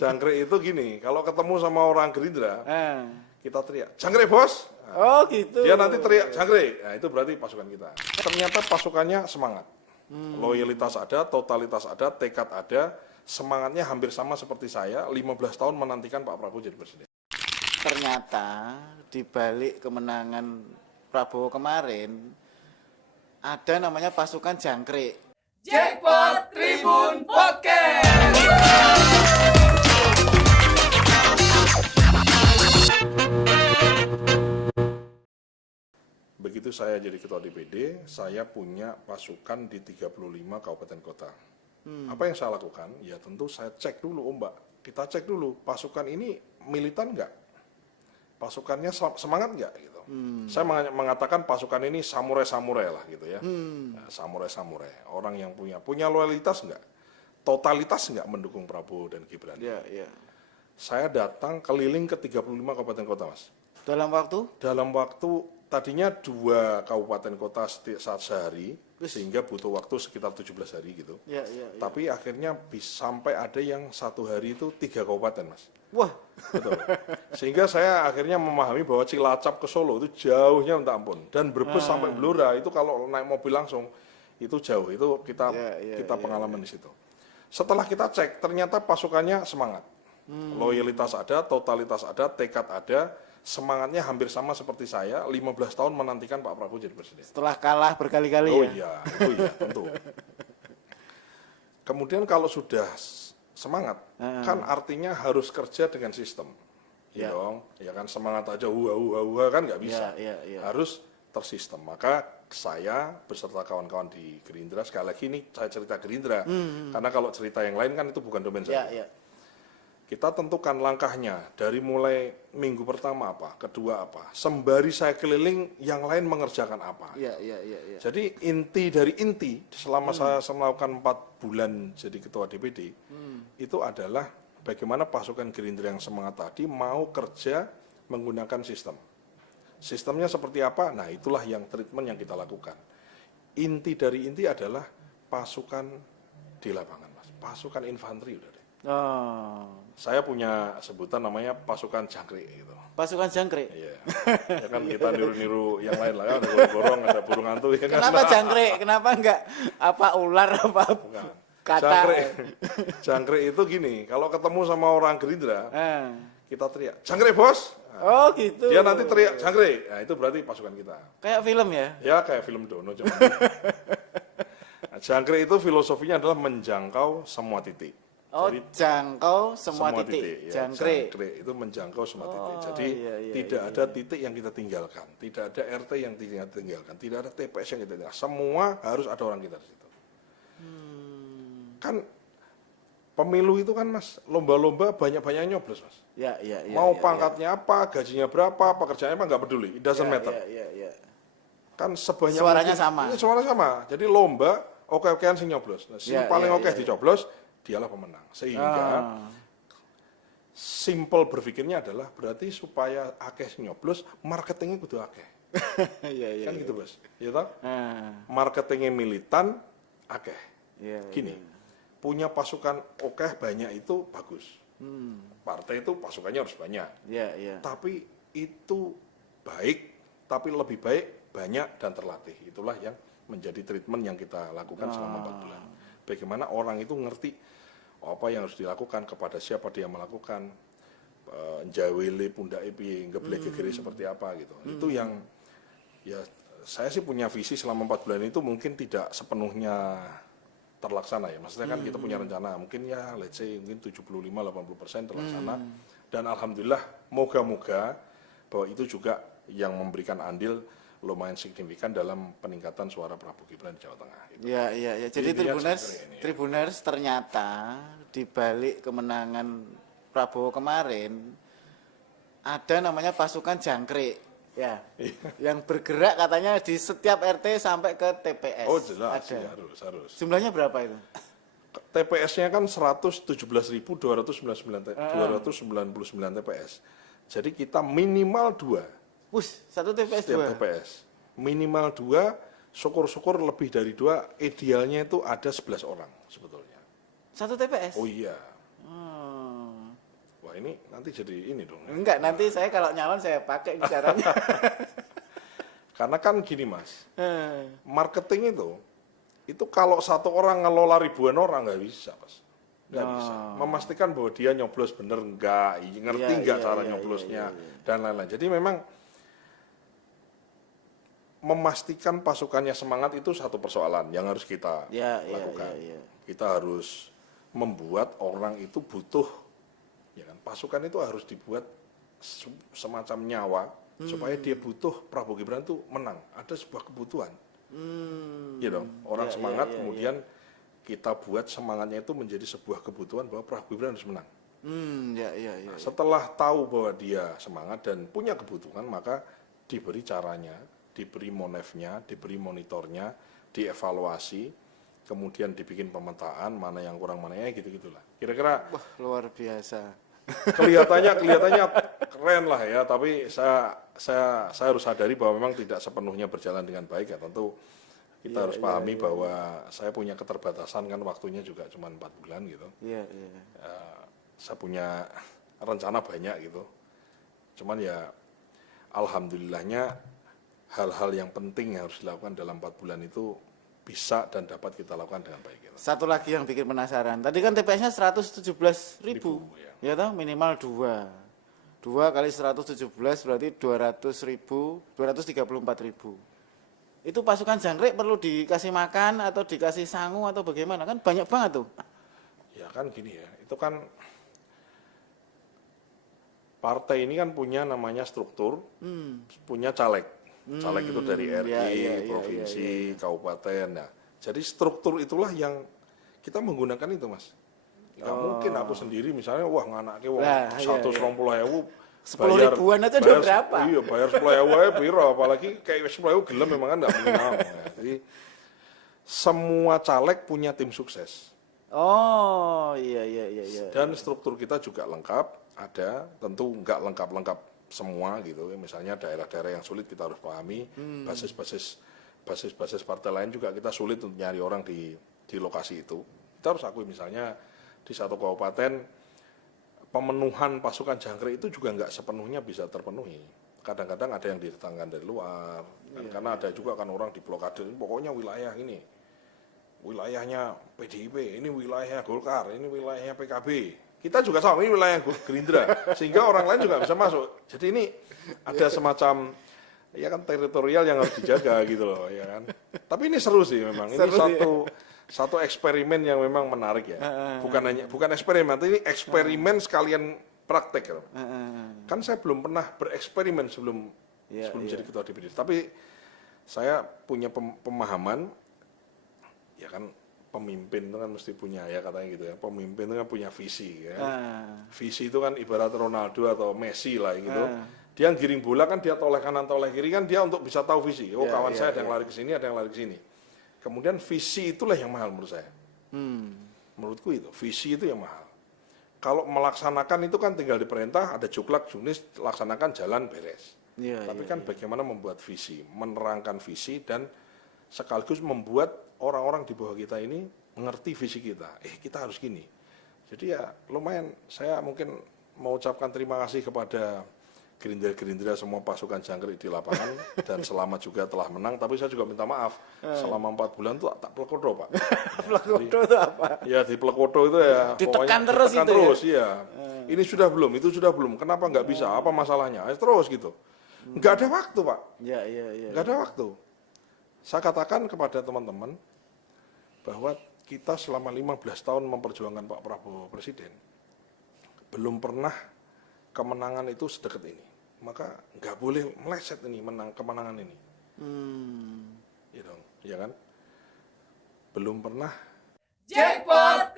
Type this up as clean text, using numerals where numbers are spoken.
Jangkrik itu gini, kalau ketemu sama orang Gerindra, kita teriak, "Jangkrik bos!" Oh gitu. Dia nanti teriak, "Jangkrik!" Nah, itu berarti pasukan kita. Ternyata pasukannya semangat. Loyalitas ada, totalitas ada, tekad ada, semangatnya hampir sama seperti saya, 15 tahun menantikan Pak Prabowo jadi presiden. Ternyata di balik kemenangan Prabowo kemarin ada namanya pasukan Jangkrik. Jackpot Tribun Podcast. Begitu saya jadi ketua DPD, saya punya pasukan di 35 kabupaten kota. Apa yang saya lakukan? Ya tentu saya cek dulu, Mbak. Kita cek dulu, pasukan ini militan nggak? Pasukannya semangat nggak? Gitu. Saya mengatakan pasukan ini samurai-samurai lah gitu ya. Nah, samurai-samurai. Orang yang punya loyalitas nggak? Totalitas nggak mendukung Prabowo dan Gibran? Iya. Saya datang keliling ke 35 kabupaten kota, Mas. Dalam waktu? Dalam waktu tadinya 2 kabupaten kota saat sehari, sehingga butuh waktu sekitar 17 hari gitu. Iya. Tapi akhirnya sampai ada yang 1 hari itu 3 kabupaten, Mas. Wah. Betul. Sehingga saya akhirnya memahami bahwa Cilacap ke Solo itu jauhnya minta ampun. Dan Brebes sampai Blora itu kalau naik mobil langsung itu jauh. Itu kita pengalaman di situ. Setelah kita cek, ternyata pasukannya semangat. Loyalitas ada, totalitas ada, tekad ada, semangatnya hampir sama seperti saya, 15 tahun menantikan Pak Prabowo jadi presiden. Setelah kalah berkali-kali Oh ya? iya, itu iya, tentu. Kemudian kalau sudah semangat, kan artinya harus kerja dengan sistem. Ya dong, ya kan semangat aja huha kan nggak bisa. Harus tersistem. Maka saya beserta kawan-kawan di Gerindra, sekali lagi ini saya cerita Gerindra, karena kalau cerita yang lain kan itu bukan domain saya. Kita tentukan langkahnya dari mulai minggu pertama apa, kedua apa, sembari saya keliling yang lain mengerjakan apa. Jadi inti dari inti selama saya melakukan 4 bulan jadi ketua DPD itu adalah bagaimana pasukan Gerindra yang semangat tadi mau kerja menggunakan sistem. Sistemnya seperti apa? Nah itulah yang treatment yang kita lakukan. Inti dari inti adalah pasukan di lapangan, Mas. Pasukan infanteri udah deh. Saya punya sebutan namanya pasukan Jangkrik gitu. Pasukan Jangkrik? Iya. Ya kan kita niru-niru yang lain lah kan, ada gorong-gorong, ada burung hantu. Ya kan? Kenapa Jangkrik? Kenapa enggak ular apa? Bukan. Kata. Jangkrik itu gini, kalau ketemu sama orang Gerindra, kita teriak, "Jangkrik bos!" Nah, Oh gitu. dia nanti teriak, "Jangkrik!" Nah itu berarti pasukan kita. Kayak film ya? Ya kayak film Dono. Nah, Jangkrik itu filosofinya adalah menjangkau semua titik. Oh, Jadi, jangkau semua titik. Ya, Jangkrik itu menjangkau semua titik. Jadi iya, ada titik yang kita tinggalkan, tidak ada RT yang kita tinggalkan, tidak ada TPS yang kita tinggalkan. Semua harus ada orang kita di situ. Kan pemilu itu kan, Mas, lomba-lomba banyak-banyak nyoblos, Mas. Mau pangkatnya apa, gajinya berapa, pekerjaannya apa, nggak peduli. It doesn't matter. Kan sebanyak suaranya mungkin, sama. Suaranya sama. Jadi lomba oke-okean sing nyoblos. Nah, paling oke dicoblos, dialah pemenang. Sehingga simple berpikirnya adalah berarti supaya akeh nyoblos, marketingnya kudu akeh. Kan gitu, Bos. Ya toh? Marketingnya militan akeh. Gini, punya pasukan oke banyak itu bagus. Partai itu pasukannya harus banyak. Tapi itu baik, tapi lebih baik banyak dan terlatih. Itulah yang menjadi treatment yang kita lakukan selama 4 bulan. Bagaimana orang itu ngerti apa yang harus dilakukan, kepada siapa dia melakukan, jawele pundak piye, ngeblek gegere seperti apa gitu. Itu yang ya saya sih punya visi selama 4 bulan itu mungkin tidak sepenuhnya terlaksana ya. Maksudnya kan kita punya rencana, mungkin ya let's say mungkin 75-80% terlaksana. Dan alhamdulillah moga-moga bahwa itu juga yang memberikan andil lumayan signifikan dalam peningkatan suara Prabowo Gibran di Jawa Tengah. Iya. Jadi Tribuners ternyata di balik kemenangan Prabowo kemarin ada namanya pasukan Jangkrik. Yang bergerak katanya di setiap RT sampai ke TPS. Oh jelas, ada. Ya, harus. Jumlahnya berapa itu? TPS-nya kan 117.299 TPS. Jadi kita minimal 2. Satu TPS setiap 2? TPS. Minimal 2, syukur-syukur lebih dari 2, idealnya itu ada 11 orang sebetulnya. Satu TPS? Oh iya. ini nanti jadi ini dong. Enggak, nanti saya kalau nyalon saya pakai caranya. Karena kan gini Mas, marketing itu kalau satu orang ngelola ribuan orang nggak bisa Mas. Nggak bisa. Memastikan bahwa dia nyoblos bener enggak, ngerti enggak cara nyoblosnya, dan lain-lain. Jadi memang memastikan pasukannya semangat itu satu persoalan yang harus kita lakukan. Kita harus membuat orang itu butuh, ya kan? Pasukan itu harus dibuat semacam nyawa supaya dia butuh Prabowo Gibran tuh menang. Ada sebuah kebutuhan, ya dong. Orang semangat, kemudian kita buat semangatnya itu menjadi sebuah kebutuhan bahwa Prabowo Gibran harus menang. Nah, setelah tahu bahwa dia semangat dan punya kebutuhan, maka diberi caranya, diberi monefnya, diberi monitornya, dievaluasi, kemudian dibikin pemetaan mana yang kurang mananya gitu-gitulah. Kira-kira wah, luar biasa. Kelihatannya keren lah ya, tapi saya harus sadari bahwa memang tidak sepenuhnya berjalan dengan baik ya. Tentu kita harus pahami bahwa saya punya keterbatasan kan, waktunya juga cuma 4 bulan gitu. Saya punya rencana banyak gitu. Cuman ya alhamdulillahnya hal-hal yang penting yang harus dilakukan dalam 4 bulan itu bisa dan dapat kita lakukan dengan baik. Gitu. Satu lagi yang bikin penasaran, tadi kan TPS-nya 117.000, ya toh, minimal 2 kali 117 berarti 234.000. Itu pasukan jangkrik perlu dikasih makan atau dikasih sangu atau bagaimana? Kan banyak banget tuh. Ya kan gini ya, itu kan partai ini kan punya namanya struktur, punya caleg. Caleg itu dari RI, provinsi, kabupaten. Nah, jadi struktur itulah yang kita menggunakan itu, Mas. Nggak mungkin aku sendiri misalnya, wah nganake wong 120.000 10 ribuan aja udah berapa? Iya, bayar 10.000 aja piro, apalagi kayak 10.000 gelem memang kan enggak mungkin. Nah, jadi semua caleg punya tim sukses. Oh, iya. Dan struktur kita juga lengkap, ada, tentu enggak lengkap-lengkap semua gitu. Misalnya daerah-daerah yang sulit kita harus pahami, basis partai lain juga kita sulit untuk nyari orang di lokasi itu. Kita harus akui misalnya di satu kabupaten pemenuhan pasukan jangkrik itu juga nggak sepenuhnya bisa terpenuhi. Kadang-kadang ada yang didatangkan dari luar, karena ada juga kan orang di blokade, pokoknya wilayah ini, wilayahnya PDIP, ini wilayahnya Golkar, ini wilayahnya PKB. Kita juga sama, ini wilayah Gerindra, sehingga orang lain juga bisa masuk. Jadi ini ada semacam, ya kan teritorial yang harus dijaga gitu loh, ya kan. Tapi ini seru sih memang, ini satu eksperimen yang memang menarik ya. Bukan eksperimen, ini eksperimen sekalian praktek. Ya. Kan saya belum pernah bereksperimen sebelum jadi ketua DPD. Tapi saya punya pemahaman, ya kan, pemimpin itu kan mesti punya, ya katanya gitu ya, pemimpin itu kan punya visi ya. Visi itu kan ibarat Ronaldo atau Messi lah gitu. Dia giring bola kan dia toleh kanan toleh kiri kan dia untuk bisa tahu visi. Oh kawan saya ada yang lari ke sini, ada yang lari ke sini. Kemudian visi itulah yang mahal menurut saya. Menurutku itu visi itu yang mahal. Kalau melaksanakan itu kan tinggal diperintah, ada juklak junis, laksanakan jalan beres. Tapi kan bagaimana membuat visi, menerangkan visi dan sekaligus membuat orang-orang di bawah kita ini mengerti visi kita. Kita harus gini. Jadi ya lumayan, saya mungkin mau ucapkan terima kasih kepada Gerindra semua pasukan jangkrik di lapangan dan selamat juga telah menang. Tapi saya juga minta maaf, selama 4 bulan tuh tak plekodo Pak. Plekodo itu apa? Ya di plekodo itu ya ditekan terus ditekan itu terus, ya. Ini sudah belum, itu sudah belum. Kenapa nggak bisa? Apa masalahnya? Terus gitu. Nggak ada waktu Pak. Nggak ada waktu. Saya katakan kepada teman-teman bahwa kita selama 15 tahun memperjuangkan Pak Prabowo Presiden, belum pernah kemenangan itu sedekat ini. Maka nggak boleh meleset ini kemenangan ini. Ya dong, ya kan? Belum pernah. Jackpot